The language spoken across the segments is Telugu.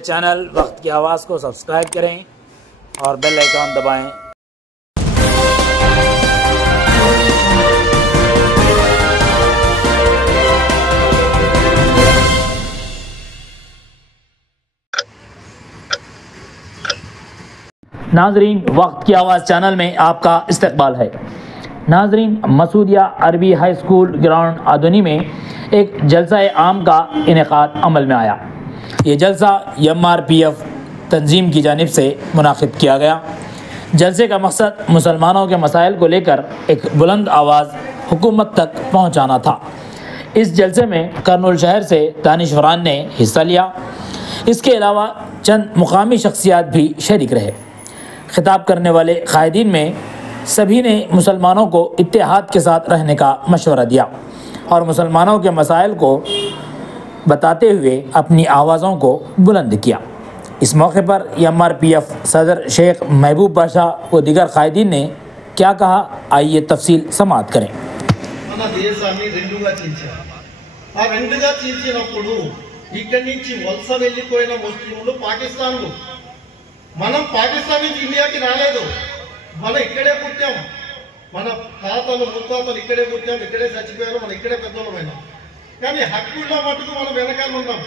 चैनल वक्त की आवाज़ को सब्सक्राइब करें और बेल आइकॉन दबाएं। नाजरीन, वक्त की आवाज़ चैनल में आपका इस्तकबाल है। नाजरीन, मसूदिया अरबी हाई स्कूल ग्राउंड आदोनी में एक जलसा आम का इनेकाद अमल में आया। ये जलसा MRPF तंजीम की जानिब से मुनाकिद किया गया। जलसे का मकसद मुसलमानों के मसाइल को लेकर एक बुलंद आवाज़ हुकूमत तक पहुँचाना था। इस जलसे में कर्नूल शहर से दानिशवरान ने हिस्सा लिया। इसके अलावा चंद मुकामी शख्सियात भी शरीक रहे। खिताब करने वाले कायदीन में सभी ने मुसलमानों को इत्तेहाद के साथ रहने का मशवरा दिया और मुसलमानों के मसाइल को बताते हुए अपनी आवाज़ों को बुलंद किया। इस मौके पर MRPF सदर शेख महबूब बाशा व दीगर कायदीन ने क्या कहा, आइए तफसील समाअत करें। మన దేశాన్ని రెండుగా చీల్చారు। ఆ రెండుగా చీల్చినప్పుడు ఇక్కడి నుంచి వలస వెళ్ళిపోయిన ముస్లింలు పాకిస్తాన్లు, మనం పాకిస్తాన్ నుంచి ఇండియాకి రాలేదు, మనం ఇక్కడే పుట్టాం, మన తాతలు ముత్తాతలు ఇక్కడే పుట్టాం, ఇక్కడే చచ్చిపోయారు, మనం ఇక్కడే పెద్దలమైనాం. కానీ హక్కుల్లో మటుకు మనం వెనకాల ఉన్నాం.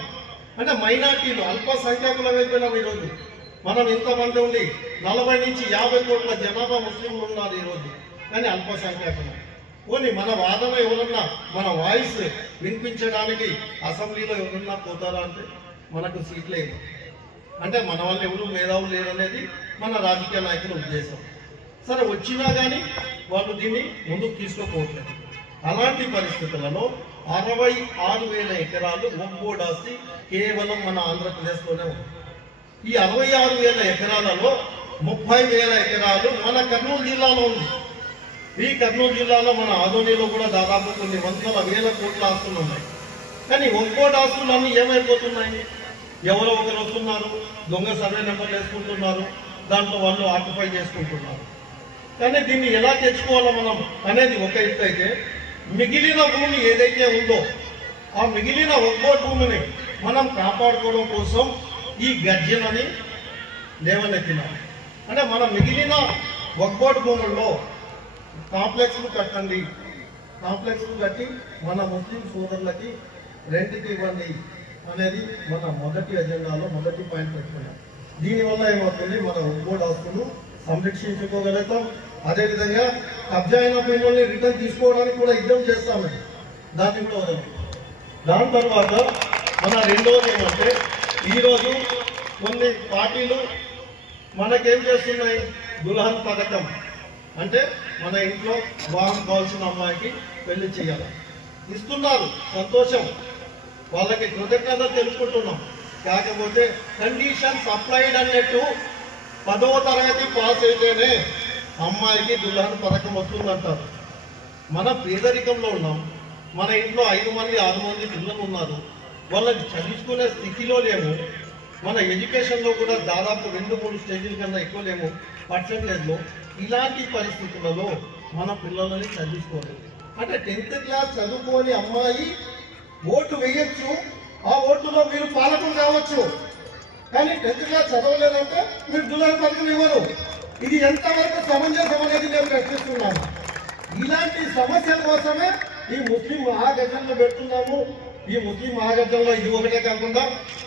అంటే మైనార్టీలు అల్పసంఖ్యాకుల వైపున్నాం. ఈరోజు మనం ఇంతమంది ఉండి 40 నుంచి 50 కోట్ల జనాభా ముస్లింలు ఉన్నారు ఈరోజు, కానీ అల్పసంఖ్యాకులు. పోనీ మన వాదన ఎవరన్నా, మన వాయిస్ వినిపించడానికి అసెంబ్లీలో ఎవరన్నా పోతారా అంటే మనకు సీట్లే ఇవ్వరు. అంటే మన వాళ్ళు ఎవరు మేధావులు లేరనేది మన రాజకీయ నాయకుల ఉద్దేశం. సరే, వచ్చినా కానీ వాళ్ళు దీన్ని ముందుకు తీసుకోకపోవట్లేదు. అలాంటి పరిస్థితులలో 66,000 ఎకరాలు ఒంగోడు ఆస్తి కేవలం మన ఆంధ్రప్రదేశ్లోనే ఉంది. ఈ 66,000 ఎకరాలలో 30,000 ఎకరాలు మన కర్నూలు జిల్లాలో ఉంది. ఈ కర్నూలు జిల్లాలో మన ఆదోనిలో కూడా దాదాపు కొన్ని వందల వేల కోట్ల ఆస్తులు ఉన్నాయి. కానీ ఒంగోడు ఆస్తులన్నీ ఏమైపోతున్నాయి? ఎవరో ఒకరు వస్తున్నారు, దొంగ సర్వే నెంబర్లు వేసుకుంటున్నారు, దాంట్లో వాళ్ళు ఆక్యుపై చేసుకుంటున్నారు. కానీ దీన్ని ఎలా తెచ్చుకోవాలో మనం అనేది ఒక ఎత్తు అయితే, మిగిలిన భూమి ఏదైతే ఉందో ఆ మిగిలిన ఒంగోడు భూమిని మనం కాపాడుకోవడం కోసం ఈ గర్జనని లేవనెత్తినాం. అంటే మన మిగిలిన ఒంగోడు భూముల్లో కాంప్లెక్స్లు కట్టండి, కాంప్లెక్స్లు కట్టి మన ముస్లిం సోదరులకి రెంట్కి ఇవ్వండి అనేది మన మొదటి ఎజెండాలో మొదటి పాయింట్ పెట్టుకున్నాం. దీనివల్ల ఏమవుతుంది, మన ఒంగోడు ఆస్తులు సంరక్షించుకోగలుగుతాం. అదేవిధంగా కబ్జా అయిన భూముల్ని రిటర్న్ తీసుకోవడానికి కూడా యుద్ధం చేస్తామని దాన్ని కూడా వదలం. దాని తర్వాత మన రెండవది ఏమంటే, ఈరోజు కొన్ని పార్టీలు మనకేం చేస్తున్నాయి, దుల్హన్ పథకం అంటే మన ఇంట్లో వివాహం కావాల్సిన అమ్మాయికి పెళ్లి చేయాలి ఇస్తున్నారు, సంతోషం, వాళ్ళకి కృతజ్ఞత తెలుపుకుంటున్నాం. కాకపోతే కండిషన్స్ అప్లైడ్ అన్నట్టు 10వ తరగతి పాస్ అయితేనే అమ్మాయికి దుల్హన్ పథకం వస్తుందంటారు. మన పేదరికంలో ఉన్నాం, మన ఇంట్లో 5 మంది 6 మంది పిల్లలు ఉన్నారు, వాళ్ళకి చదువుకునే స్థితిలో లేము. మన ఎడ్యుకేషన్లో కూడా దాదాపు 2-3 స్టేజీల కన్నా ఎక్కువ లేము పర్సెంటేజ్లో. ఇలాంటి పరిస్థితులలో మన పిల్లలని చదివించుకోలేదు. అంటే 10th క్లాస్ చదువుకోని అమ్మాయి ఓటు వేయచ్చు, ఆ ఓటులో మీరు పాలకులు కావచ్చు, కానీ 10th క్లాస్ చదవలేదంటే మీరు దుల్హన్ పథకం ఇవ్వరు. ఇది ఎంతవరకు సమంజసం అనేది నేను ప్రశ్నిస్తున్నాను. ఇలాంటి సమస్యల కోసమే ఈ ముస్లిం మహాగజంలో పెడుతున్నాము. ఈ ముస్లిం మహాగజంలో ఇది ఒకటే కాకుండా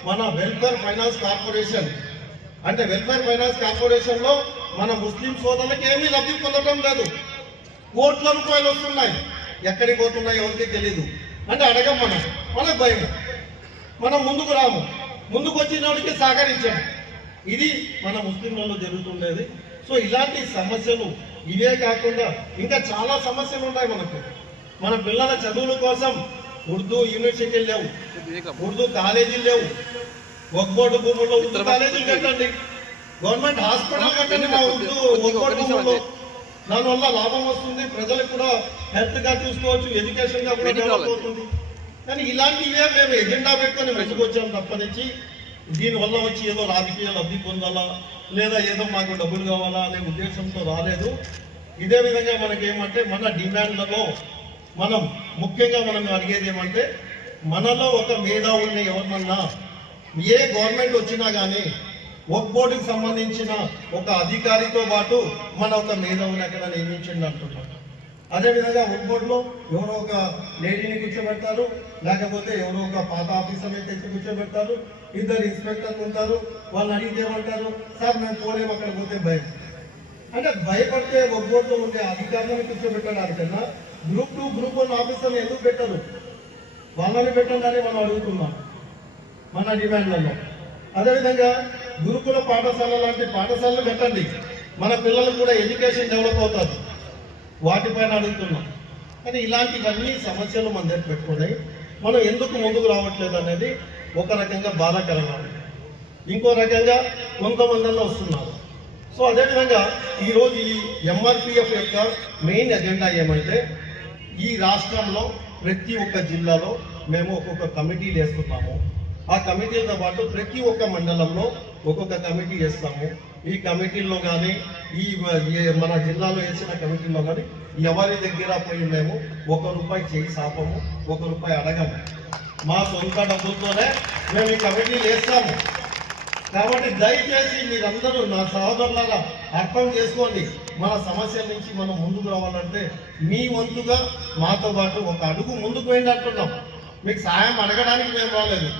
మన వెల్ఫేర్ ఫైనాన్స్ కార్పొరేషన్, అంటే వెల్ఫేర్ ఫైనాన్స్ కార్పొరేషన్లో మన ముస్లిం సోదరులకు ఏమీ లబ్ధి పొందడం లేదు. కోట్ల రూపాయలు వస్తున్నాయి, ఎక్కడికి పోతున్నాయి ఎవరికి తెలీదు. అంటే అడగం, మనకు భయం, మనం ముందుకు రాము, ముందుకు వచ్చిన వాడికి సహకరించాము. ఇది మన ముస్లింలలో జరుగుతుండేది. సో ఇలాంటి సమస్యలు ఇవే కాకుండా ఇంకా చాలా సమస్యలు ఉన్నాయి మనకు. మన పిల్లల చదువుల కోసం ఉర్దూ యూనివర్సిటీలు లేవు, ఉర్దూ కాలేజీలు లేవు. ఒక్కోటి భూముల్లో ఉర్దూ కాలేజీలు కట్టండి, గవర్నమెంట్ హాస్పిటల్ కట్టండి మా ఉర్దూ ఒక్కోటి భూముల్లో. దానివల్ల లాభం వస్తుంది, ప్రజలకు కూడా హెల్త్గా చూసుకోవచ్చు, ఎడ్యుకేషన్గా కూడా డెవలప్ అవుతుంది. కానీ ఇలాంటివే మేము ఎజెండా పెట్టుకొని మెచ్చుకొచ్చాం తప్పనించి దీనివల్ల వచ్చి ఏదో రాజకీయ లబ్ధి పొందాలా లేదా ఏదో మాకు డబ్బులు కావాలా అనే ఉద్దేశంతో రాలేదు. ఇదే విధంగా మనకేమంటే మన డిమాండ్లలో మనం ముఖ్యంగా మనం అడిగేది ఏమంటే, మనలో ఒక మేధావుల్ని ఎవరినన్నా ఏ గవర్నమెంట్ వచ్చినా కానీ వక్ఫ్ బోర్డుకి సంబంధించిన ఒక అధికారితో పాటు మన ఒక మేధావుని అక్కడ నియమించండి అంటున్నారు. అదేవిధంగా వక్ఫ్ బోర్డులో ఎవరో ఒక లేడీని కూర్చోబెడతారు, లేకపోతే ఎవరో ఒక పాత ఆఫీసర్ని తెచ్చి కూర్చోబెడతారు, ఇద్దరు ఇన్స్పెక్టర్లు ఉంటారు. వాళ్ళని అడిగితే ఏమంటారు, సార్ మేము పోలేము అక్కడ పోతే భయం. అంటే భయపడితే వక్ఫ్ బోర్డులో ఉండే అధికారులను కూర్చోబెట్టడానికన్నా గ్రూప్ 2 గ్రూప్ 1 ఆఫీసర్ని ఎందుకు పెట్టరు? వాళ్ళని పెట్టండి మనం అడుగుతున్నాం మన డిమాండ్లలో. అదేవిధంగా గురుకుల పాఠశాల లాంటి పాఠశాలలు పెట్టండి, మన పిల్లలు కూడా ఎడ్యుకేషన్ డెవలప్ అవుతారు, వాటిపైన అడుగుతున్నాం. కానీ ఇలాంటివన్నీ సమస్యలు మన దగ్గర పెట్టుకున్నాయి. మనం ఎందుకు ముందుకు రావట్లేదు అనేది ఒక రకంగా బాధాకరంగా ఉంది. ఇంకో రకంగా కొంతమందిలో వస్తున్నారు. సో అదేవిధంగా ఈరోజు ఈ ఎంఆర్పిఎఫ్ యొక్క మెయిన్ ఎజెండా ఏమంటే, ఈ రాష్ట్రంలో ప్రతి ఒక్క జిల్లాలో మేము ఒక్కొక్క కమిటీలు వేస్తున్నాము. ఆ కమిటీలతో పాటు ప్రతి ఒక్క మండలంలో ఒక్కొక్క కమిటీ వేస్తాము. ఈ కమిటీల్లో కానీ ఈ మన జిల్లాలో వేసిన కమిటీల్లో కానీ ఎవరి దగ్గర పోయి మేము ₹1 చేయి సాపము, ₹1 అడగము. మా సొంత డబ్బులతోనే మేము ఈ కమిటీలు వేస్తాము. కాబట్టి దయచేసి మీరందరూ నా సహోదరులారా అర్థం చేసుకోండి. మన సమస్యల నుంచి మనం ముందుకు రావాలంటే మీ వంతుగా మాతో పాటు ఒక అడుగు ముందుకు పోయినట్టున్నాం. మీకు సాయం అడగడానికి మేము రాలేదు.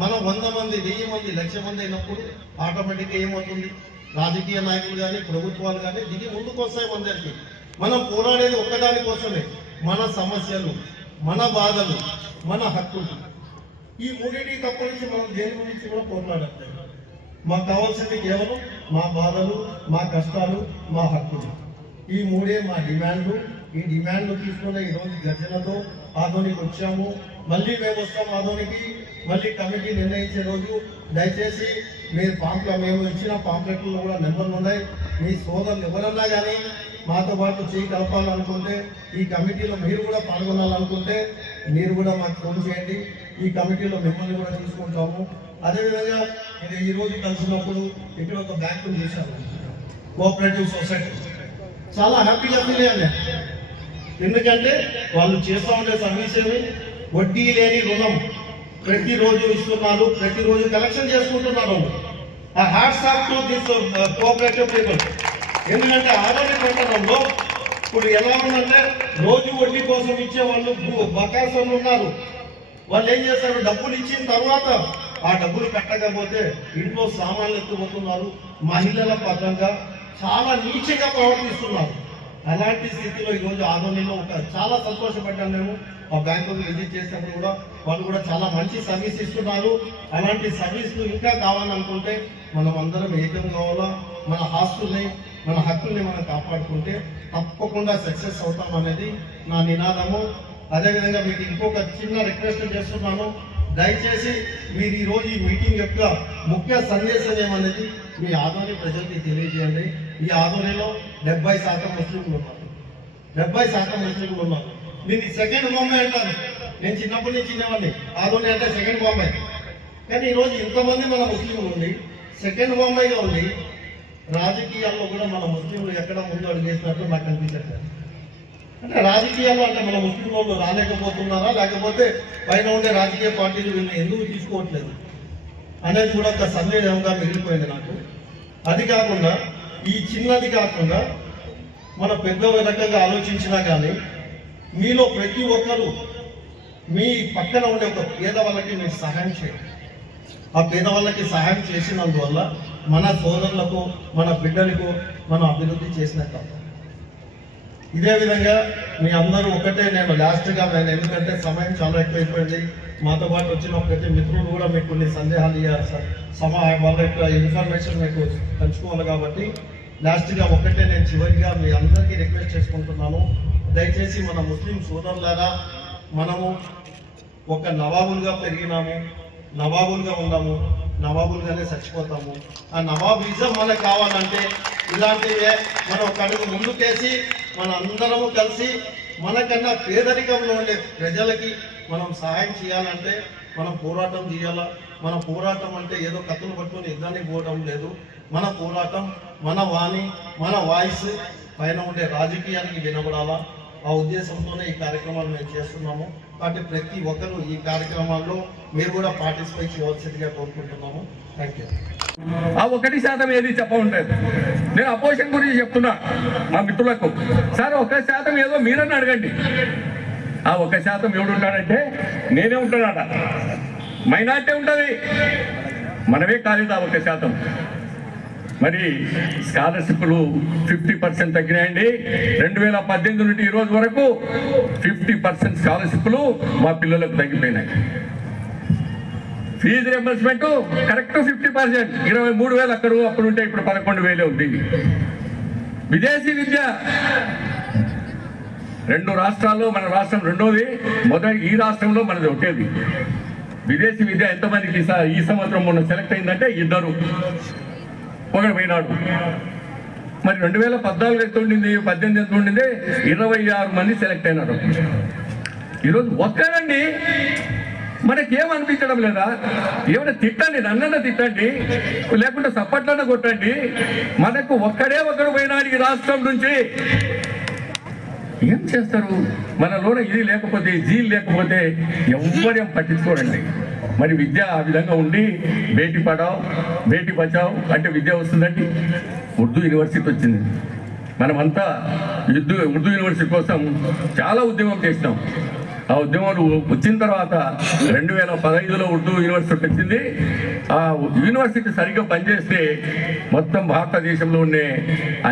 మనం 100 మంది, 1000 మంది, 1,00,000 మంది అయినప్పుడు ఆటోమేటిక్గా ఏమవుతుంది, రాజకీయ నాయకులు కానీ ప్రభుత్వాలు కానీ దిగి ముందుకు వస్తాయి. మన దగ్గరికి మనం పోరాడేది ఒక్కదాని కోసమే, మన సమస్యలు, మన బాధలు, మన హక్కులు. ఈ మూడింటికి తప్ప నుంచి మనం దేని గురించి కూడా పోరాడట్లేదు. మాకు కావాల్సింది కేవలం మా బాధలు, మా కష్టాలు, మా హక్కులు. ఈ మూడే మా డిమాండ్లు. ఈ డిమాండ్లు తీసుకునే ఈరోజు గర్జనతో ఆదోనికి వచ్చాము. మళ్ళీ మేము వస్తాం ఆదోనికి. మళ్ళీ కమిటీ నిర్ణయించే రోజు దయచేసి మీరు మేము ఇచ్చిన పాంప్లెట్లో కూడా నెంబర్లు ఉన్నాయి. మీ సోదరులు ఎవరన్నా కానీ మాతో పాటు చేయి కలపాలనుకుంటే, ఈ కమిటీలో మీరు కూడా పాల్గొనాలనుకుంటే మీరు కూడా మాకు ఫోన్ చేయండి. ఈ కమిటీలో మిమ్మల్ని కూడా తీసుకుంటాము. అదేవిధంగా ఇది ఈరోజు కలిసినప్పుడు ఇక్కడ ఒక బ్యాంకును చూశాను, కోఆపరేటివ్ సొసైటీ. చాలా హ్యాపీగా ఫీల్ అయ్యాను. ఎందుకంటే వాళ్ళు చేస్తూ ఉండే సర్వీస్ ఏమి, వడ్డీ లేని రుణం ప్రతిరోజు ఇస్తున్నారు, ప్రతిరోజు కలెక్షన్ చేసుకుంటున్నారు. ఆ hats off to this cooperative people. ఎందుకంటే ఆరోగ్య పట్టణంలో ఇప్పుడు ఎలా ఉందంటే రోజు వడ్డీ కోసం ఇచ్చే వాళ్ళు బకాసులు ఉన్నారు. వాళ్ళు ఏం చేస్తారు, డబ్బులు ఇచ్చిన తర్వాత ఆ డబ్బులు కట్టకపోతే ఇంట్లో సామాన్లు ఎత్తుపోతున్నారు, మహిళల పరంగా చాలా నీచంగా ప్రవర్తిస్తున్నారు. అలాంటి స్థితిలో ఈరోజు ఆదోనిలో చాలా సంతోషపడ్డాను. మేము ఆ బ్యాంకులు విజిట్ చేసినప్పుడు కూడా వాళ్ళు కూడా చాలా మంచి సర్వీస్ ఇస్తున్నారు. అలాంటి సర్వీస్లు ఇంకా కావాలనుకుంటే మనం అందరం ఏకం కావాలా. మన హాస్టల్ని, మన హక్కుల్ని మనం కాపాడుకుంటే తప్పకుండా సక్సెస్ అవుతాం అనేది నా నినాదము. అదేవిధంగా మీకు ఇంకొక చిన్న రిక్వెస్ట్ చేస్తున్నాను, దయచేసి మీరు ఈరోజు ఈ మీటింగ్ యొక్క ముఖ్య సందేశం ఏమనేది మీ ఆదోని ప్రజలకి తెలియజేయండి. ఈ ఆదోనిలో 70% ముస్లింలు ఉన్నారు, 70% ముస్లింలు ఉన్నారు. దీన్ని సెకండ్ బాంబే అంటారు. నేను చిన్నప్పటి నుంచి చిన్నవాడిని, ఆదోని అంటే సెకండ్ బాంబే. కానీ ఈరోజు ఇంతమంది మన ముస్లింలు ఉండి సెకండ్ బాంబేగా ఉండి రాజకీయాల్లో కూడా మన ముస్లింలు ఎక్కడ ముందు అడిగేసినట్టు నాకు అనిపించట్లేదు. అంటే రాజకీయాల్లో అంటే మన ముస్లిం వాళ్ళు రాలేకపోతున్నారా, లేకపోతే పైన ఉండే రాజకీయ పార్టీలు వీళ్ళు ఎందుకు తీసుకోవట్లేదు అనేది కూడా ఒక సందేహంగా మిగిలిపోయింది నాకు. అది కాకుండా ఈ చిన్నది కాకుండా మన పెద్ద రకంగా ఆలోచించినా కానీ మీలో ప్రతి ఒక్కరూ మీ పక్కన ఉండే ఒక పేదవాళ్ళకి మీరు సహాయం చేయండి. ఆ పేదవాళ్ళకి సహాయం చేసినందువల్ల మన సోదరులకు, మన బిడ్డలకు మనం అభివృద్ధి చేసినట్టు. ఇదే విధంగా మీ అందరూ ఒకటే, నేను లాస్ట్గా ఎందుకంటే సమయం చాలా ఎక్కువైపోయింది, మాతో పాటు వచ్చిన ప్రతి మిత్రులు కూడా మీకు కొన్ని సందేహాలు వాళ్ళ యొక్క ఇన్ఫర్మేషన్ మీకు పంచుకోవాలి. కాబట్టి లాస్ట్గా ఒకటే నేను చివరిగా మీ అందరికీ రిక్వెస్ట్ చేసుకుంటున్నాను, దయచేసి మన ముస్లిం సోదరులారా, మనము ఒక నవాబులుగా పెరిగినాము, నవాబులుగా ఉన్నాము, నవాబులుగానే చచ్చిపోతాము. ఆ నవాబిజం మనకు కావాలంటే ఇలాంటివే మనం ఒక అడుగు ముందుకేసి మన అందరము కలిసి మనకన్నా పేదరికంలో ఉండే ప్రజలకి మనం సహాయం చేయాలంటే మనం పోరాటం చేయాలా. మన పోరాటం అంటే ఏదో కత్తులు పట్టుకొని యుద్ధానికి పోవడం లేదు. మన పోరాటం, మన వాణి, మన వాయిస్ పైన ఉండే రాజకీయానికి వినబడాలా. ఆ ఉద్దేశంతోనే ఈ కార్యక్రమాలు మేము చేస్తున్నాము. కాబట్టి ప్రతి ఒక్కరూ ఈ కార్యక్రమాల్లో మీరు కూడా పార్టిసిపేట్ చేయవలసిందిగా కోరుకుంటున్నాము. Thank you. ఆ 1% ఏది చెప్పవుంటుంది. నేను అపోజిషన్ గురించి చెప్తున్నా మా మిత్రులకు, సార్ 1% ఏదో మీరని అడగండి. ఆ 1% ఎవడు ఉంటాడంటే నేనే ఉంటానట, మైనార్టీ ఉంటుంది, మనమే కాలేదు ఆ 1%. మరి స్కాలర్షిప్లు 50% తగ్గినాయండి. 2018 నుండి ఈ రోజు వరకు 50% స్కాలర్షిప్లు మా పిల్లలకు తగ్గిపోయినాయి. ఫీజు రియంబర్స్మెంట్ కరెక్ట్ 50%, 23,000 అప్పుడు ఉంటే ఇప్పుడు 11,000 ఉంది. విదేశీ విద్య 2 రాష్ట్రాల్లో, మన రాష్ట్రం రెండోది, ఈ రాష్ట్రంలో మనది ఒకటేది. విదేశీ విద్య ఎంతమందికి ఈ సంవత్సరం మొన్న సెలెక్ట్ అయిందంటే 2, ఒకడు పోయినాడు. మరి 2014 ఎంత ఉండింది, 18 ఎంత ఉండింది, 26 మంది సెలెక్ట్ అయినారు. ఈరోజు ఒక్కడండి. మనకేమనిపించడం లేదా? ఏమైనా తిట్టండి, నన్నన్నా తిట్టండి, లేకుంటే సప్పట్లన్నా కొట్టండి. మనకు ఒకడు పోయినాడు ఈ రాష్ట్రం నుంచి. ఏం చేస్తారు? మనలోన ఇది లేకపోతే, జీలు లేకపోతే ఎవ్వరేం పట్టించుకోరండి. మరి విద్య ఆ విధంగా ఉండి బేటీ పడావ్ బేటీ బచావ్ అంటే విద్య వస్తుందండి. ఉర్దూ యూనివర్సిటీ వచ్చింది. మనమంతా ఉర్దూ యూనివర్సిటీ కోసం చాలా ఉద్యమం చేసినాం. ఆ ఉద్యమాలు వచ్చిన తర్వాత 2015లో ఉర్దూ యూనివర్సిటీ వచ్చింది. ఆ యూనివర్సిటీ సరిగ్గా పనిచేస్తే మొత్తం భారతదేశంలో ఉండే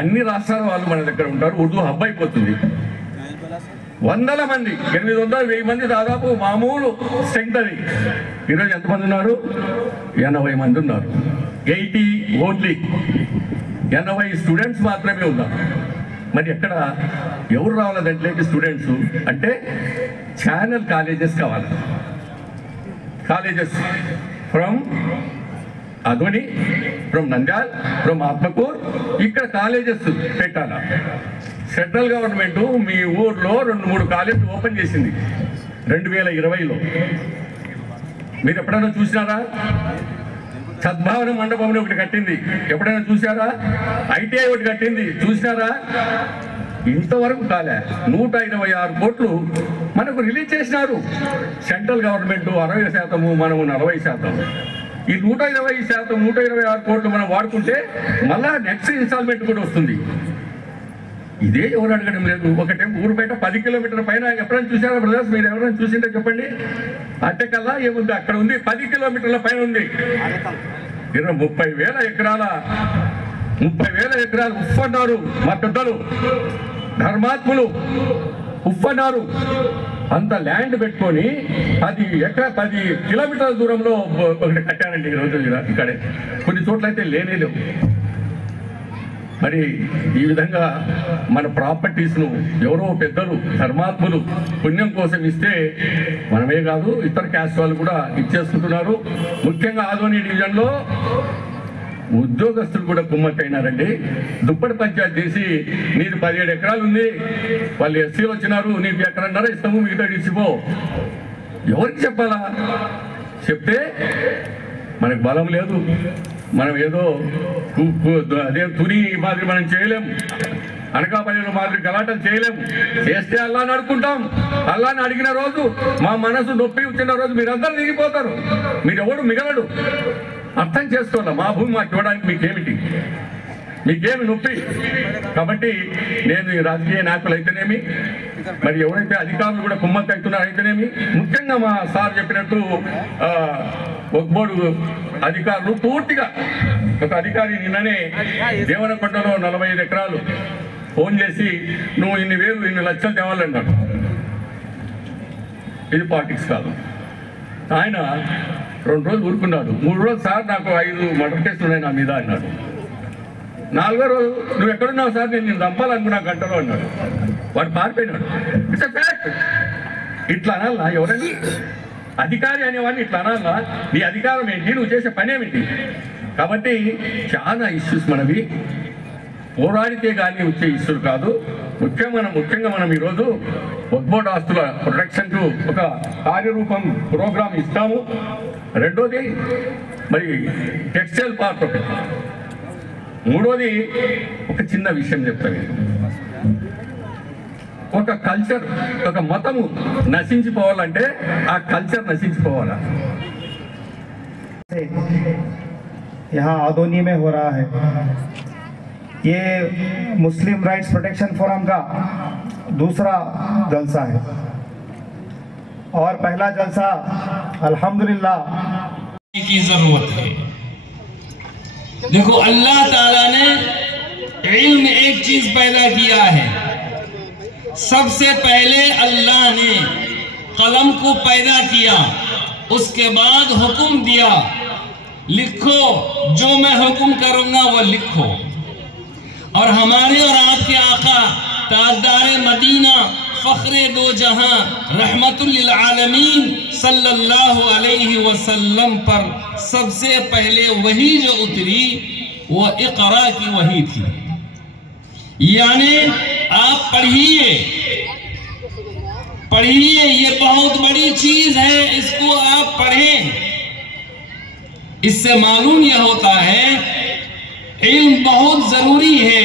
అన్ని రాష్ట్రాల వాళ్ళు మన దగ్గర ఉంటారు. ఉర్దూ హబ్ అయిపోతుంది. 100 మంది, 800, 1000 మంది దాదాపు మామూలు స్ట్రెంగ్త్ అది. ఈరోజు ఎంతమంది ఉన్నారు? 80 మంది ఉన్నారు. 80 ఓన్లీ 80 స్టూడెంట్స్ మాత్రమే ఉన్నారు. మరి ఎక్కడ ఎవరు రావాలి దాంట్లోకి స్టూడెంట్స్ అంటే? ఛానల్ కాలేజెస్ కావాలి. Colleges from Adoni, from Nandyal, from Atmakur, ఇక్కడ కాలేజెస్ పెట్టాలా. సెంట్రల్ గవర్నమెంట్ మీ ఊర్లో 2-3 కాలేజీలు ఓపెన్ చేసింది 2020లో. మీరు ఎప్పుడైనా చూసినారా? సద్భావన మండపం ఒకటి కట్టింది, ఎప్పుడైనా చూసారా? ITI ఒకటి కట్టింది, చూసినారా? ఇంతవరకు కాలే. 126 కోట్లు మనకు రిలీజ్ చేసినారు. సెంట్రల్ గవర్నమెంట్ 60%, మనము 40%. ఈ 126 కోట్లు మనం వాడుకుంటే మళ్ళా నెక్స్ట్ ఇన్స్టాల్మెంట్ కూడా వస్తుంది. ఇదే ఎవరు అడగడం లేదు. ఒకటే ఊరు బయట 10 కిలోమీటర్ల పైన ఎప్పుడైనా చూసారా బ్రదర్స్? మీరు ఎవరైనా చూసింటే చెప్పండి. అట్టకల్లా ఏముంది? అక్కడ ఉంది, 10 కిలోమీటర్ల పైన ఉంది. 30,000 ఎకరాలు ఉఫ్ఫన్నారు మా పెద్దలు, ధర్మాత్ములు ఉఫ్ఫన్నారు. అంత ల్యాండ్ పెట్టుకొని 10 కిలోమీటర్ల దూరంలో ఒకటి కట్టారండి. ఈరోజు ఇక్కడే కొన్ని చోట్ల అయితే లేనేలేవు. మరి ఈ విధంగా మన ప్రాపర్టీస్ను ఎవరో పెద్దలు, ధర్మాత్ములు పుణ్యం కోసం ఇస్తే మనమే కాదు ఇతర క్యాస్ట్ వాళ్ళు కూడా ఇచ్చేసుకుంటున్నారు. ముఖ్యంగా ఆదోని డివిజన్లో ఉద్యోగస్తులు కూడా కుమ్మక్కైనారండి. దుప్పటి పంచాయతీ చేసి నీది 17 ఎకరాలు ఉంది, వాళ్ళు ఎస్సీలు వచ్చినారు, నీకు ఎకరన్నర ఇస్తాము, మిగతా ఇచ్చిపో. ఎవరికి చెప్పాలా? చెప్తే మనకు బలం లేదు. మనం ఏదో అదే తుని మాదిరి మనం చేయలేము, అనకాపల్లిలో మాదిరి గలాటలు చేయలేము. చేస్తే అల్లాని అడుకుంటాం. అల్లాని అడిగిన రోజు మా మనసు నొప్పి వచ్చిన రోజు మీరందరూ దిగిపోతారు. మీరెవడు మిగలడు. అర్థం చేసుకోవాలి. మా భూమి మాకు ఇవ్వడానికి మీకేమి నొప్పి. కాబట్టి నేను ఈ రాజకీయ నాయకులు అయితేనేమి, మరి ఎవరైతే అధికారులు కూడా కుమ్మక్క అవుతున్నారు అయితేనేమి, ముఖ్యంగా మా సార్ చెప్పినట్టు వక్ఫ్ బోర్డు అధికారులు పూర్తిగా, ఒక అధికారి నిన్ననే దేవనకొండలో 45 ఎకరాలు ఫోన్ చేసి నువ్వు ఇన్ని లక్షలు తేవాలన్నాడు. ఇది పాలిటిక్స్ కాదు. ఆయన 2 రోజులు ఊరుకున్నాడు. 3 రోజులు సార్ నాకు 5 మర్డర్ కేసులు ఉన్నాయి నా మీద అన్నాడు. 4వ రోజు నువ్వు ఎక్కడున్నావు సార్, నేను చంపాలనుకున్నా గంటలో అన్నాడు. వాడు పారిపోయినాడు. It's a fact. ఇట్లా అనాలా ఎవరని? అధికారి అనేవాడిని ఇట్లా అనాలా? నీ అధికారం ఏంటి? నువ్వు చేసే పని ఏమిటి? కాబట్టి చాలా ఇష్యూస్ మనవి పోరాడితే కానీ వచ్చే ఇష్యూలు కాదు. ముఖ్యంగా మనం ఈరోజు వక్ఫ్ బోర్డు ఆస్తుల ప్రొటెక్షన్కు ఒక కార్యరూపం ప్రోగ్రాం ఇస్తాము. రెండోది మరి టెక్స్టైల్ పార్క్ ఒకటి. మూడోది ఒక చిన్న విషయం చెప్తాను. ఒక కల్చర్, ఒక మతము నశించిపోవాలంటే ఆ కల్చర్ నశించిపోవాలా. यहाँ आदोनी में हो रहा है, ये मुस्लिम राइट्स प्रोटेक्शन फोरम का दूसरा जलसा है और पहला जलसा अल्हम्दुलिल्लाह की जरूरत है। देखो अल्लाह ताला ने इल्म एक चीज पैदा किया है। सबसे पहले अल्लाह ने कलम को पैदा किया, उसके बाद हुक्म दिया लिखो, जो मैं हुक्म करूंगा वो लिखो। और हमारे और आपके आका ताजदार मदीना फखरे दो जहां रहमतुल लिल आलमीन सल्लल्लाहु अलैहि वसल्लम पर सबसे पहले वही जो उतरी वो इक़रा की वही थी। यानी आप पढ़िए, ये बहुत बड़ी चीज है, इसको आप पढ़ें। इससे मालूम यह होता है इल्म बहुत जरूरी है।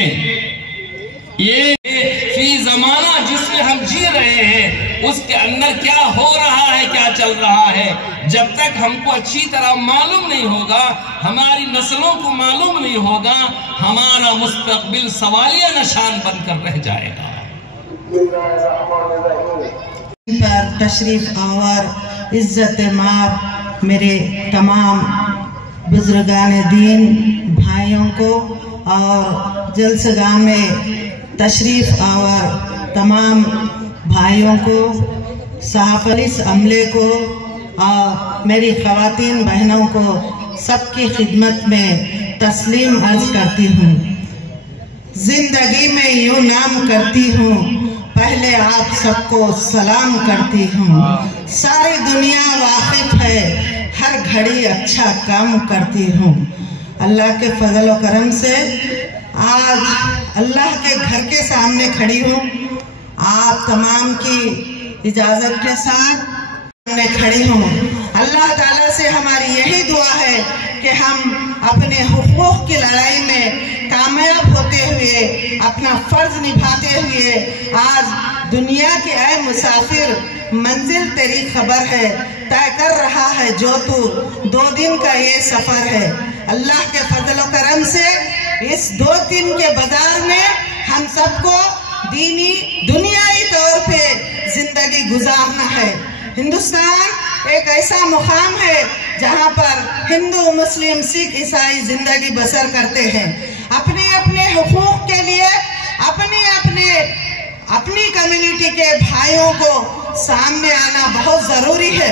ये फी जमाना जिसमें हम जी रहे हैं उसके अंदर क्या हो रहा है, क्या चल रहा है, जब तक हमको अच्छी तरह मालूम नहीं होगा, हमारी नस्लों को मालूम नहीं होगा, हमारा मुस्तकबिल सवालिया निशान बनकर रह जाएगा। पर तशरीफ आवर इज्जत माब मेरे तमाम बुजुर्गान दीन भाइयों को और जलसगाह में तशरीफ आवर तमाम भाइयों को, सहाफ़लिस अमले को और मेरी ख़वातीन बहनों को सबकी खिदमत में तस्लीम अर्ज करती हूँ। जिंदगी में यूँ नाम करती हूँ, पहले आप सबको सलाम करती हूँ। सारी दुनिया वाकिफ है, हर घड़ी अच्छा काम करती हूँ। अल्लाह के फजल व करम से आज अल्लाह के घर के सामने खड़ी हूँ। आप तमाम की इजाज़त के साथ मैं खड़ी हूँ। अल्लाह ताला से हमारी यही दुआ है कि हम अपने हुकूक की लड़ाई में कामयाब होते हुए, अपना फर्ज निभाते हुए, आज दुनिया के ऐ मुसाफिर मंजिल तेरी खबर है, तय कर रहा है जो तू 2 दिन का ये सफर है। अल्लाह के फजल व करम से इस 2 दिन के बाजार में हम सबको दीनी दुनियाई तौर पे जिंदगी गुजारना है। हिंदुस्तान एक ऐसा मुकाम है जहाँ पर हिंदू, मुस्लिम, सिख, ईसाई जिंदगी बसर करते हैं। अपने अपने हुकूक के लिए अपनी कम्युनिटी के भाइयों को सामने आना बहुत जरूरी है।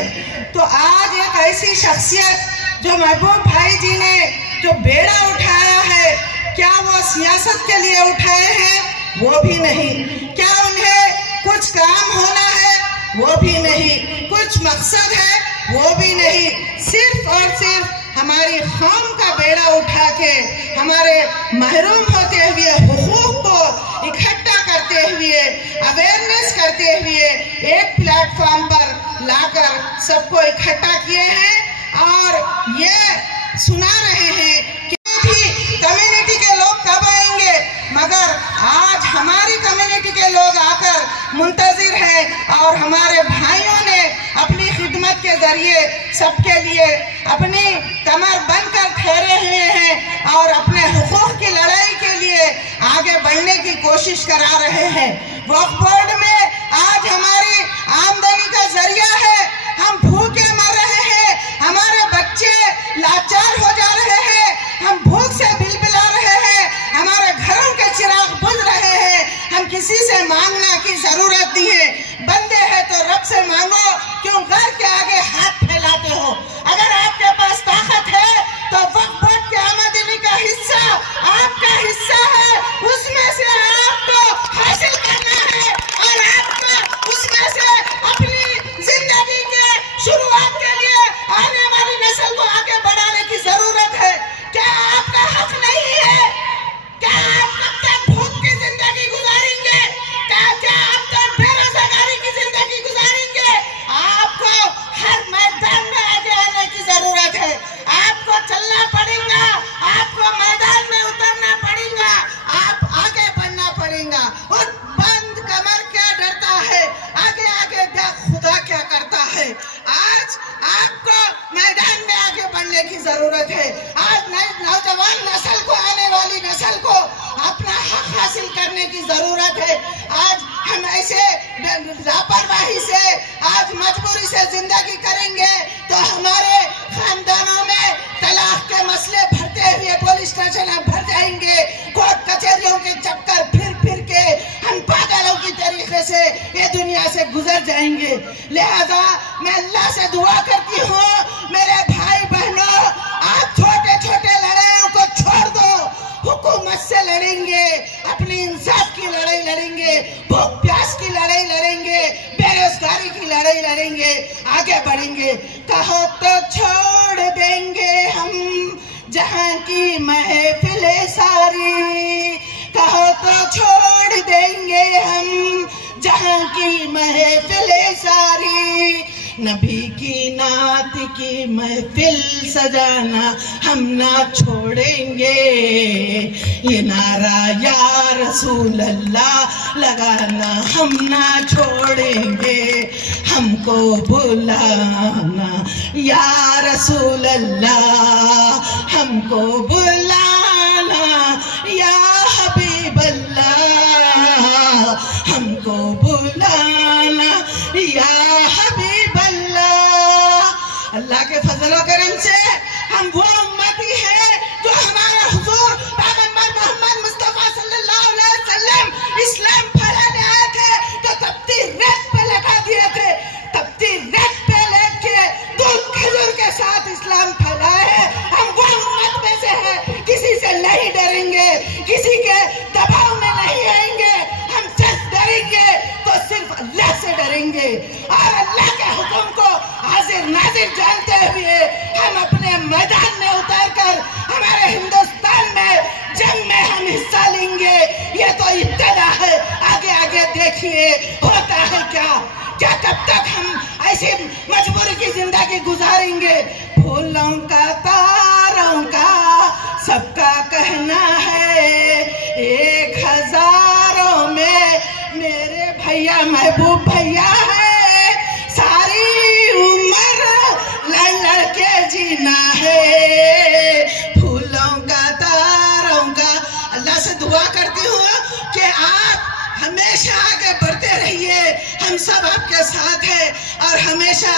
तो आज एक ऐसी शख्सियत जो महबूब भाई जी ने जो बेड़ा उठाया है, क्या वो सियासत के लिए उठाए हैं? वो भी नहीं। क्या उन्हें कुछ काम होना है? वो भी नहीं। कुछ मकसद है? वो भी नहीं। सिर्फ और सिर्फ हमारी कौम का बेड़ा उठा के हमारे महरूम होते हुए हुकूक को इकट्ठा करते हुए, अवेयरनेस करते हुए एक प्लेटफॉर्म पर लाकर सबको इकट्ठा किए हैं और ये सुना रहे हैं कि भी कम्युनिटी के लोग कब आएंगे, मगर आज हमारी कम्युनिटी के लोग आकर मुंतजिर हैं और हमारे भाइयों ने अपनी खिदमत के जरिए सबके लिए अपनी कमर बनकर ठहरे हुए हैं और अपने हुकूक की लड़ाई के लिए आगे बढ़ने की कोशिश करा रहे हैं। वक्फ बोर्ड में आज हमारी आमदनी का जरिया है। हम भूखे मर रहे हैं, हमारे बच्चे लाचार हो जा रहे हैं, हम भूख से बिलबिला रहे हैं, हमारे घरों के चिराग बुझ रहे हैं। हम किसी से मांगना की जरूरत नहीं है। बंदे हैं तो रब से मांगो, क्यों घर के आगे हाथ फैलाते हो? अगर आपके पास ताकत है तो वक्फ बोर्ड के आमदनी का हिस्सा आपका हिस्सा है, उसमें से आपको हासिल करना है और आपको उसमें से अपनी जिंदगी के शुरुआत के लिए आने वाली नस्ल को आगे बढ़ाने की जरूरत है। क्या आपका हक नहीं है? क्या आप कब तक भूख की जिंदगी गुजारेंगे? क्या आप तक बेरोजगारी की जिंदगी गुजारेंगे? आपको हर मर जाएंगे। लिहाजा मैं अल्लाह से दुआ करती हूँ, मेरे भाई बहनों, आप छोटे छोटे लड़ाइयों को छोड़ दो, हुकूमत से लड़ेंगे, अपनी इंसाफ की लड़ाई लड़ेंगे, भूख प्यास की लड़ाई लड़ेंगे, बेरोजगारी की लड़ाई लड़ेंगे, आगे बढ़ेंगे। कहो तो छोड़ देंगे हम जहां की महफिले सारी, कहो तो छोड़ देंगे हम जहां की महफिले सारी, नबी की नात की महफिल सजाना हम ना छोड़ेंगे, ये नारा या रसूल अल्लाह लगाना हम ना छोड़ेंगे, हमको बुलाना या रसूल अल्लाह, हमको बुलाना या हबीब अल्लाह, हमको बुलाना या हबीब अल्लाह। अल्लाह के फजल और करम से हम वो उम्मती हैं जो हमारा हुजूर पैगंबर मोहम्मद मुस्तफा सल्लल्लाहु अलैहि वसल्लम इस्लाम फैलाने आए थे तो तपती रेत पे लगा दिए थे, तपती रेत पे लेके दूध खजूर के साथ इस्लाम फैलाए है। हम वो उम्मत में से हैं, किसी से नहीं डरेंगे, किसी के दबाव में नहीं आएंगे, हम सिर्फ डरेंगे तो सिर्फ अल्लाह से डरेंगे और अल्लाह के हुक्म को हाजिर नाजिर जानते हुए हम अपने मैदान में उतरकर हमारे हिंदुस्तान में जंग में हम हिस्सा लेंगे। ये तो इब्तिदा है, आगे आगे देखिए होता है क्या क्या, कब तक हम ऐसी मजबूरी की जिंदगी गुजारेंगे। फूलों का तारों का सबका कहना है, 1000 में मेरे भैया महबूब भैया है, सारी उम्र लड़ लड़ के जीना है। फूलों का तारों का, अल्लाह से दुआ करती हूँ कि आप हमेशा आगे बढ़ते रहिए, हम सब आपके साथ हैं और हमेशा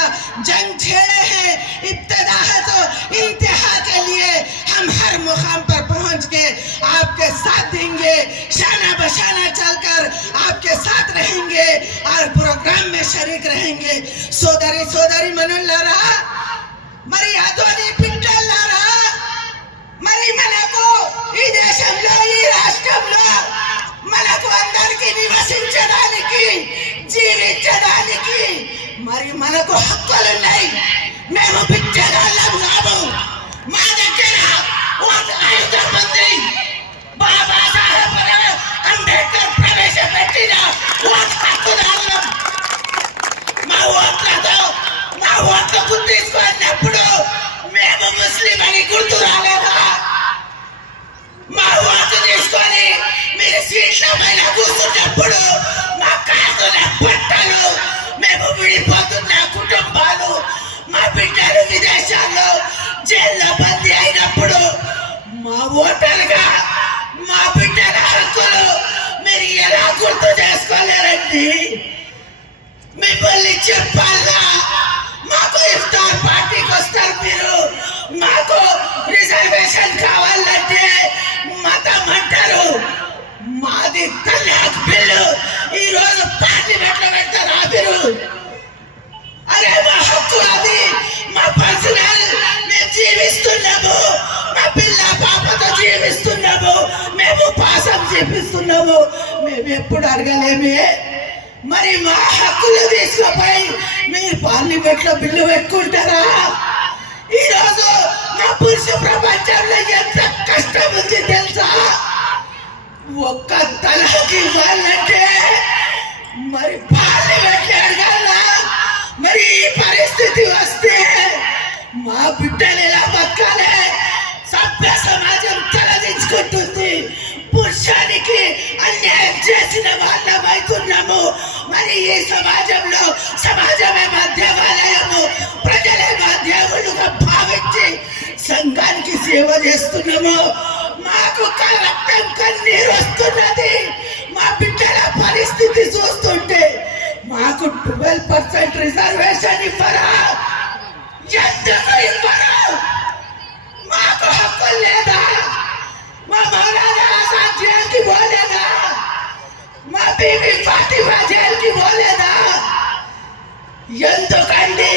जंग छेड़े हैं, इब्तिदा है तो इंतहा के लिए हम हर मुकाम पर पहुंच के आपके साथ देंगे, शाना बशाना चलकर आपके साथ रहेंगे और प्रोग्राम में शरीक रहेंगे। सोदरी सोदरी मनुल्लारा మరి ఆదోని పింటల్లారా, మరి మనకు ఈ దేశంలో ఈ రాష్ట్రంలో మనకు అందరికీ నివసించడానికి జీవించడానికి మరి మనకు హక్కులు ఉన్నాయి। మేము బిచ్చగాళ్ళం కాదు, మా దగ్గర 5 మంది బాబా సాహెబ్ అంబేద్కర్ ప్రవేశపెట్టిన హక్కుదారులం। మా ఓట్లతో మా ఓట్లు గుర్తించుకున్నప్పుడు మేము ముస్లిం అని గుర్తు రాలేదా? మా ఓట్లు తీసుకొని మీరు సీట్ల పైన కూర్చున్నప్పుడు మా కాసుల బట్టలు, మేము విడిపోతున్న కుటుంబాలు, మా బిడ్డలు విదేశాల్లో జైల్లో బందీ అయినప్పుడు మా ఓటర్గా మా బిడ్డల హక్కులు మీరు ఎలా గుర్తు చేసుకోలేరండి? మిమ్మల్ని చెప్పాలా? మాకు ఇఫ్తార్ పార్టీకి వస్తారు మీరు, మాకు రిజర్వేషన్ కావాలంటే మతం అంటారు, మాది తలాక్ బిల్లు ఈ రోజు పార్లమెంట్ లో పెడతారా మీరు? అరే మా హక్కు అది, మా పర్సనల్, మేము జీవిస్తున్నాము, మా పిల్ల పాపతో జీవిస్తున్నాము, మేము పాసం చేపిస్తున్నాము, మేము ఎప్పుడు అడగలేమే? మరి మా హక్కులు తీసుకుపోయి మీరు పార్లమెంట్ లో బిల్లు పెట్టుకుంటారా? ఈ రోజు మా పురుష ప్రపంచంలో ఎంత కష్టం ఉంది తెలుసా? ఒక్క తలాకి ఇవ్వాలంటే మరి పార్లమెంట్ అడగాల। మరి ఈ పరిస్థితి వస్తే మా బిడ్డలు ఎలా బతకాలి? సభ్య సమాజం తలదించుకుంటుంది, పురుషానికి అన్యాయం చేసిన వాళ్ళమైతున్నాము। మరి ఈ సమాజంలో సమాజమే మా దేవాలయము, ప్రజలే మా దేవుళ్ళుగా భావించి సంఘానికి సేవ చేస్తున్నాము। మాకు రక్తం కన్నీరు వస్తున్నది మా బిడ్డల పరిస్థితి చూస్తుంటే। మాకు 12% రిజర్వేషన్ ఇవ్వరా? ఎందుకు ఇవ్వరా? మాకు హక్కు లేదా? మా మౌలానా ఆజాద్ జైల్ की बोलेगा, माँ बीबी फातिमा जेल की बोलेगा, ఎందుకండి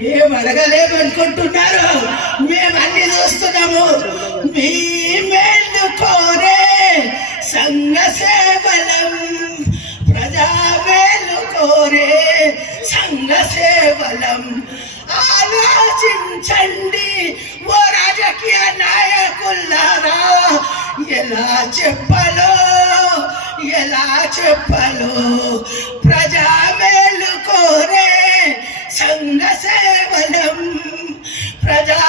మేము అడగలేమనుకుంటున్నారు? మేము అన్ని చూస్తున్నాము. మీ మేలు కోరే సంఘ సేవలం, ప్రజా మేలు కోరే సంఘ సేవలం. ఆలోచించండి ఓ రాజకీయ నాయకులారా, ఎలా చెప్పాలో ప్రజా మేలు కోరే संघ सेवलम प्रजा।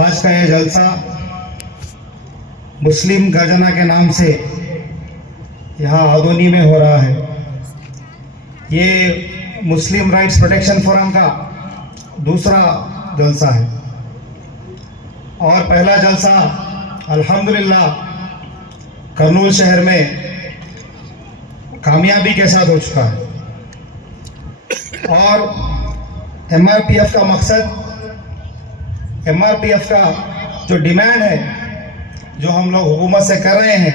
आज का ये जलसा मुस्लिम गर्जना के नाम से यहाँ आदोनी में हो रहा है। ये मुस्लिम राइट्स प्रोटेक्शन फोरम का दूसरा जलसा है और पहला जलसा अल्हम्दुलिल्लाह कर्नूल शहर में कामयाबी के साथ हो चुका है और MRPF का मकसद, MRPF का जो डिमांड है जो हम लोग हुकूमत से कर रहे हैं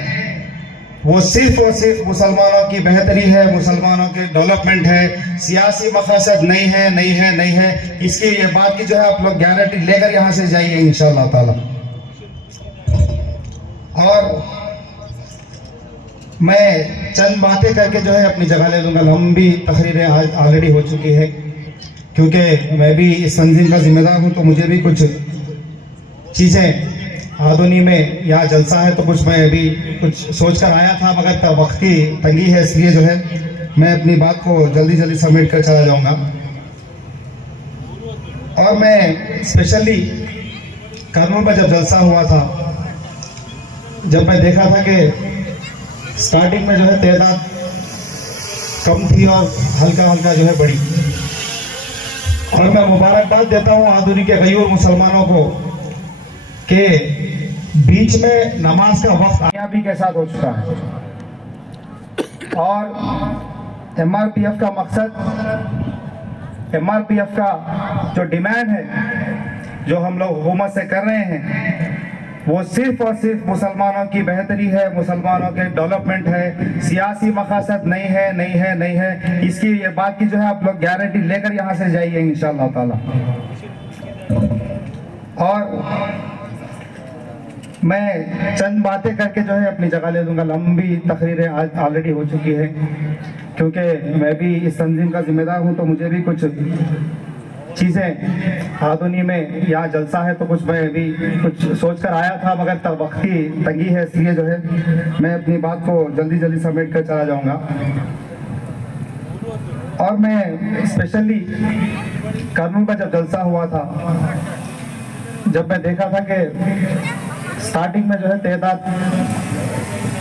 वो सिर्फ और सिर्फ मुसलमानों की बेहतरी है, मुसलमानों के डेवलपमेंट है, सियासी मकसद नहीं है। इसकी ये बात की जो है आप लोग गारंटी लेकर यहाँ से जाइए इंशाअल्लाह ताला। और मैं चंद बातें करके जो है अपनी जगह ले लूँगा। लंबी तकरीरें आज ऑलरेडी हो चुकी है क्योंकि मैं भी इस तंजीम का जिम्मेदार हूँ, तो मुझे भी कुछ चीज़ें आदोनी में यहाँ जलसा है तो कुछ मैं अभी कुछ सोच कर आया था, मगर वक्त की तंगी है इसलिए जो है मैं अपनी बात को जल्दी समेट कर चला जाऊँगा। और मैं स्पेशली कर्नूल में जब जलसा हुआ था, जब मैं देखा था कि स्टार्टिंग में जो है तादाद कम थी और हल्का जो है बढ़ी, और मैं मुबारकबाद देता हूँ आदोनी के गयूर मुसलमानों को कि बीच में नमाज का वक्त कामयाबी के साथ हो चुका है और MRPF का मकसद, MRPF का जो डिमांड है जो हम लोग हुकूमत से कर रहे हैं वो सिर्फ और सिर्फ मुसलमानों की बेहतरी है, मुसलमानों के डेवलपमेंट है, सियासी मकसद नहीं है। इसकी ये बात की जो है आप लोग गारंटी लेकर यहाँ से जाइए इंशाअल्लाह ताला। और मैं चंद बातें करके जो है अपनी जगह ले लूँगा। लंबी तकरीरें आज ऑलरेडी हो चुकी है क्योंकि मैं भी इस तंजीम का जिम्मेदार हूँ, तो मुझे भी कुछ चीज़ें आदोनी में यहाँ जलसा है तो कुछ मैं भी कुछ सोच कर आया था, मगर वक्त की तंगी है इसलिए जो है मैं अपनी बात को जल्दी समेट कर चला जाऊँगा। और मैं स्पेशली कर्नूल का जब जलसा हुआ था, जब मैं देखा था कि स्टार्टिंग में जो है तादाद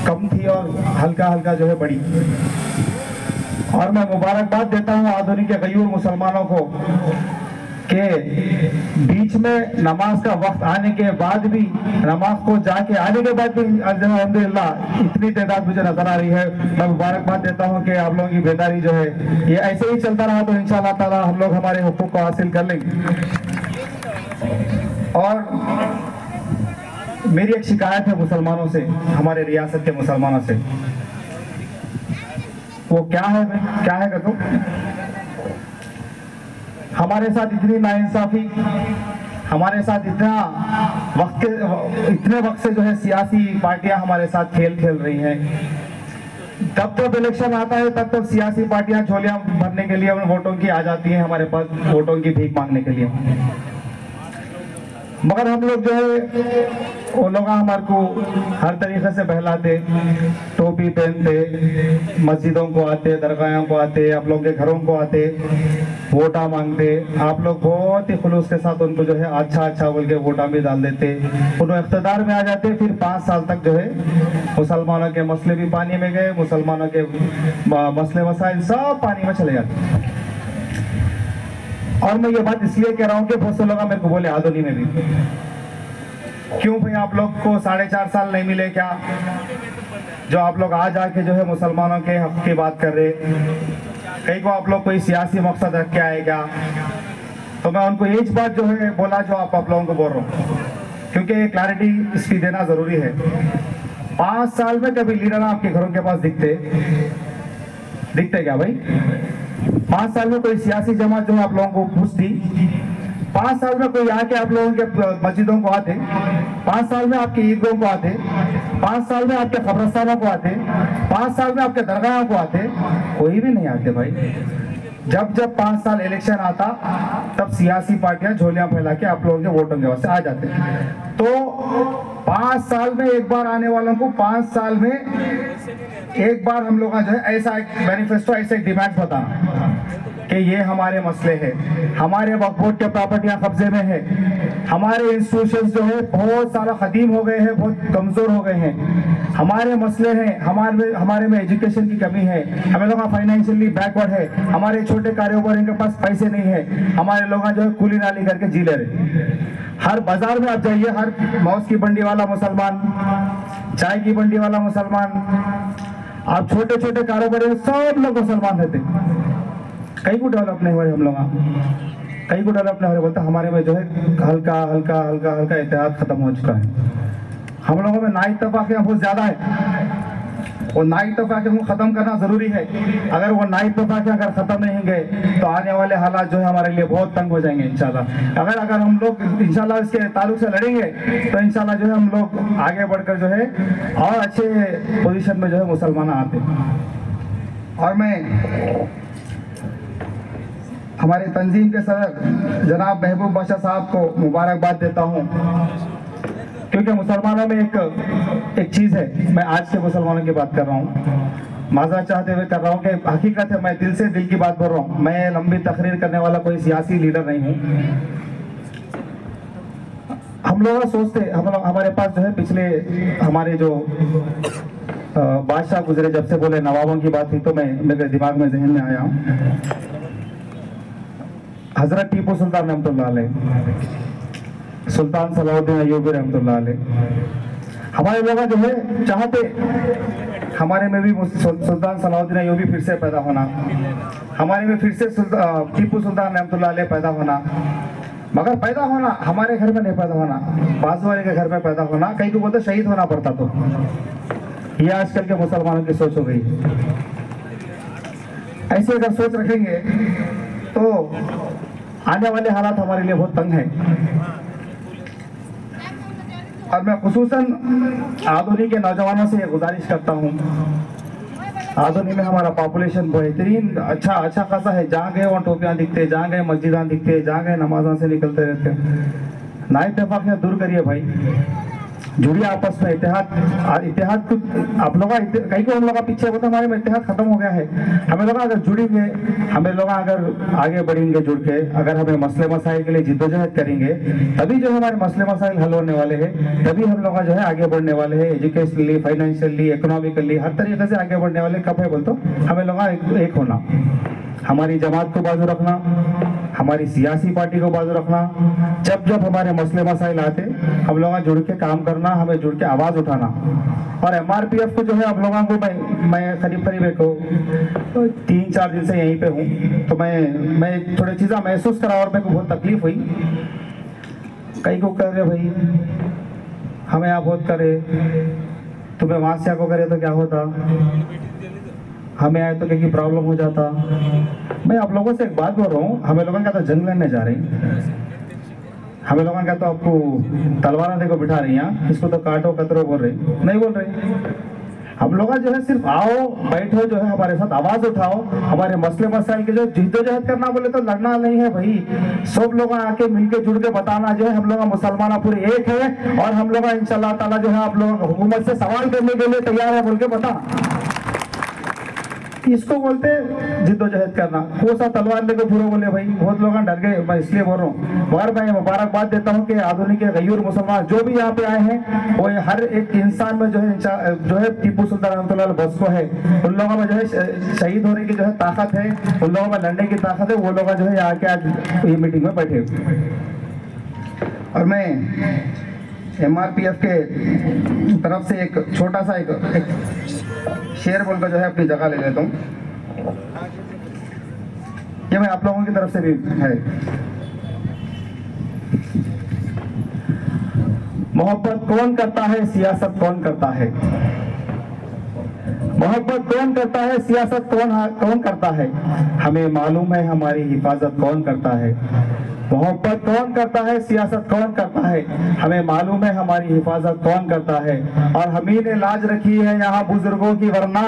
कम थी और हल्का जो है बढ़ी, और मैं मुबारकबाद देता हूँ आदोनी के गयूर मुसलमानों को कि बीच में नमाज का वक्त आने के बाद भी, नमाज को जाके आने के बाद भी अल्हम्दुलिल्लाह इतनी तादाद मुझे नजर आ रही है। मैं मुबारकबाद देता हूँ कि आप लोगों की बेदारी जो है ये ऐसे ही चलता रहा तो इंशाअल्लाह ताला हम लोग हमारे हुकूक को हासिल कर लेंगे। और मेरी एक शिकायत है मुसलमानों से, हमारे रियासत के मुसलमानों से, वो क्या है तो हमारे साथ इतनी नाइंसाफी, हमारे साथ इतने वक्त से जो है सियासी पार्टियां हमारे साथ खेल रही हैं। तब इलेक्शन आता है तब सियासी पार्टियां झोलियां भरने के लिए वोटों की आ जाती हैं हमारे पास, वोटों की भीख मांगने के लिए। मगर हम लोग जो है वो लोग हमारे को हर तरीके से बहलाते, टोपी पहनते, मस्जिदों को आते, दरगाहों को आते, आप लोग के घरों को आते, वोटा मांगते। आप लोग बहुत ही खुलूस के साथ उनको जो है अच्छा बोल के वोटा भी डाल देते, उन्होंने इख्तिदार में आ जाते। फिर 5 साल तक जो है मुसलमानों के मसले भी पानी में गए, मुसलमानों के मसले मसाइल सब पानी में चले जाते। और मैं ये बात इसलिए कह रहा हूँ कि बहुत से लोग मेरे को बोले आदोनी में भी, क्यों भाई आप लोग को 4.5 साल नहीं मिले क्या, जो आप लोग आज आके जो है मुसलमानों के हक की बात कर रहे, कहीं को आप लोग कोई सियासी मकसद रख के आए क्या? तो मैं उनको एक बात जो है बोला जो आप लोगों को बोल रहा हूँ, क्योंकि क्लैरिटी इसकी देना जरूरी है। 5 साल में कभी लीडर आपके घरों के पास दिखते, दिखते क्या भाई? 5 साल में कोई सियासी जमात जो है आप लोगों को पूछती, 5 साल में कोई आके आप लोगों के मस्जिदों को आते, 5 साल में आपके ईदगाहों को आते, 5 साल में आपके कब्रस्तानों को आते, 5 साल में आपके दरगाहों को आते? कोई भी नहीं आते भाई। जब 5 साल इलेक्शन आता तब सियासी पार्टियां झोलियां फैला के आप लोगों के वोटों के वास्ते आ जाते हैं। तो 5 साल में एक बार आने वालों को 5 साल में एक बार हम लोग का जो है ऐसा एक मैनिफेस्टो, ऐसे एक डिमांड बताना कि ये हमारे मसले हैं, हमारे वक्फ बोर्ड के प्रॉपर्टियां कब्जे में है, हमारे इंस्टीट्यूशंस जो है बहुत सारा खदीम हो गए हैं, बहुत कमजोर हो गए हैं, हमारे मसले हैं, हमारे में एजुकेशन की कमी है, हमें लोग फाइनेंशियली बैकवर्ड है, हमारे छोटे कारोबारियों के पास पैसे नहीं है, हमारे लोग जो है कूली नाली करके जी ले रहे। हर बाजार में आप जाइए, हर मांस की मंडी वाला मुसलमान, चाय की मंडी वाला मुसलमान, आप छोटे छोटे कारोबारी सब लोग मुसलमान रहते। कहीं को डेवलप नहीं हुआ हम लोग, कहीं को डेवलप नहीं हो रहा। बोलते हमारे में जो है हल्का हल्का हल्का हल्का इत्तेहाद खत्म हो चुका है। हम लोगों में नाइतफाकियां बहुत ज्यादा है और नाइतफाकियां को खत्म करना जरूरी है। अगर वो नाइतफाकियां अगर खत्म नहीं गए तो आने वाले हालात जो है हमारे लिए बहुत तंग हो जाएंगे इंशाल्लाह। अगर हम लोग इंशाल्लाह इसके ताल्लुक से लड़ेंगे तो इंशाल्लाह जो है हम लोग आगे बढ़कर जो है और अच्छे पोजीशन में जो है मुसलमान आते। और मैं हमारे तंजीम के सदर जनाब महबूब बादशाह साहब को मुबारकबाद देता हूँ, क्योंकि मुसलमानों में एक चीज़ है, मैं आज के मुसलमानों की बात कर रहा हूँ, माजरत चाहते हुए कर रहा हूँ कि हकीकत है, मैं दिल से दिल की बात बोल रहा हूँ। मैं लंबी तकरीर करने वाला कोई सियासी लीडर नहीं हूँ। हम लोग सोचते, हमारे पास जो है पिछले हमारे जो बादशाह गुजरे, जब से बोले नवाबों की बात हुई तो मेरे दिमाग में जहन में आया हजरत टीपू सुल्तान रहमतुल्लाह अलैह, सुल्तान सलाउद्दीन अय्यूबी रहमतुल्लाह अलैह। हमारे लोग जो है चाहते हमारे में भी सुल्तान सलाउद्दीन अय्यूबी फिर से पैदा होना, हमारे में फिर से टीपू सुल्तान रहमतुल्लाह अलैह पैदा होना, मगर पैदा होना हमारे घर में नहीं पैदा होना, बाजू वाले के घर में पैदा होना। कहीं को बोलते शहीद होना पड़ता। तो ये आजकल के मुसलमानों की सोच हो गई। ऐसे अगर सोच रखेंगे तो आने वाले हालात हमारे लिए बहुत तंग हैं। और मैं खुसूसन आधुनिक के नौजवानों से गुजारिश करता हूँ, आधुनिक में हमारा पॉपुलेशन बेहतरीन अच्छा खासा है। जहाँ गए वहाँ टोपियाँ दिखते, जहाँ गए मस्जिदां दिखते, जहाँ गए नमाज़ों से निकलते रहते। नाइतफाकियां दूर करिए भाई, जुड़िए आपस में। इत्तेहाद आप लोग कहीं को हम लोग पीछे होता, हमारे में इत्तेहाद खत्म हो गया है। हमें लोग अगर जुड़ेंगे, हमें लोग अगर आगे बढ़ेंगे जुड़ के, अगर हमें मसले मसाइल के लिए जिद्दोजहद करेंगे, तभी जो हमारे मसले मसाइल हल होने वाले हैं, तभी हम लोग जो है आगे बढ़ने वाले हैं, एजुकेशनली, फाइनेंशियली, इकोनॉमिकली, हर तरीके से आगे बढ़ने वाले। कब है बोल तो हमें लोग एक होना, हमारी जमात को बाजू रखना, हमारी सियासी पार्टी को बाजू रखना। जब हमारे मसले मसाइल आते, हम लोग जुड़ के काम करना, हमें जुड़ के आवाज उठाना। और MRPF को जो है आप लोगों को मैं करीब 3-4 दिन से यहीं पे हूँ, तो मैं थोड़ी चीज़ें महसूस करा और मेरे को बहुत तकलीफ हुई। कई को कह रहे भाई हमें आप बहुत करे, तुम्हें वहाँ से को करे तो क्या होता, हमें आए तो कहीं प्रॉब्लम हो जाता। मैं आप लोगों से एक बात बोल रहा हूँ, हमें लोगों का तो जंग लड़ने जा रही, हमें लोगों का तो आपको तलवार देखो बिठा रही हैं, इसको तो काटो कतरो बोल रही, नहीं बोल रही। हम लोग जो है सिर्फ आओ बैठो, जो है हमारे साथ आवाज उठाओ, हमारे मसले मसाइल के जो जिद्दोजहद करना बोले तो लड़ना नहीं है भाई, सब लोग आके मिलके जुड़ के बताना जो है हम लोग मुसलमान पूरे एक है और हम लोग इंशाल्लाह ताला जो है आप लोगों हुकूमत से सवाल करने के लिए तैयार है बोल के बता। इसको बोलते जिद्दोजहद करना। वो सा तलवार लेके पूरे बोले भाई, बहुत लोग डर गए, मैं इसलिए बोल रहा हूँ। मगर मैं मुबारकबाद देता हूँ कि आधुनिक गयूर मुसलमान जो भी यहाँ पे आए हैं, वो हर एक इंसान में जो है टीपू सुल्तान रहमतुल्लाह अलैह बस को है, उन लोगों में जो है शहीद होने की जो है ताकत है, उन लोगों में लड़ने की ताकत है। वो लोग जो है आके आज ये मीटिंग में बैठे। और मैं MRPF के तरफ से एक छोटा सा एक शेर बोलकर जो है अपनी जगह ले लेता हूँ। ये मैं आप लोगों की तरफ से भी है। मोहब्बत कौन करता है, सियासत कौन करता है। मोहब्बत कौन करता है, सियासत कौन करता है, हमें मालूम है हमारी हिफाजत कौन करता है। मोहब्बत कौन करता है, सियासत कौन करता है, हमें मालूम है हमारी हिफाजत कौन करता है। और हम ही ने लाज रखी है यहाँ बुजुर्गों की, वरना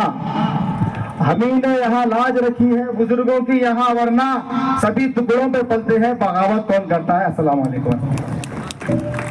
हम ही ने यहाँ लाज रखी है बुजुर्गों की यहाँ, वरना सभी टुकड़ों पे पलते हैं, बगावत कौन करता है। अस्सलाम वालेकुम।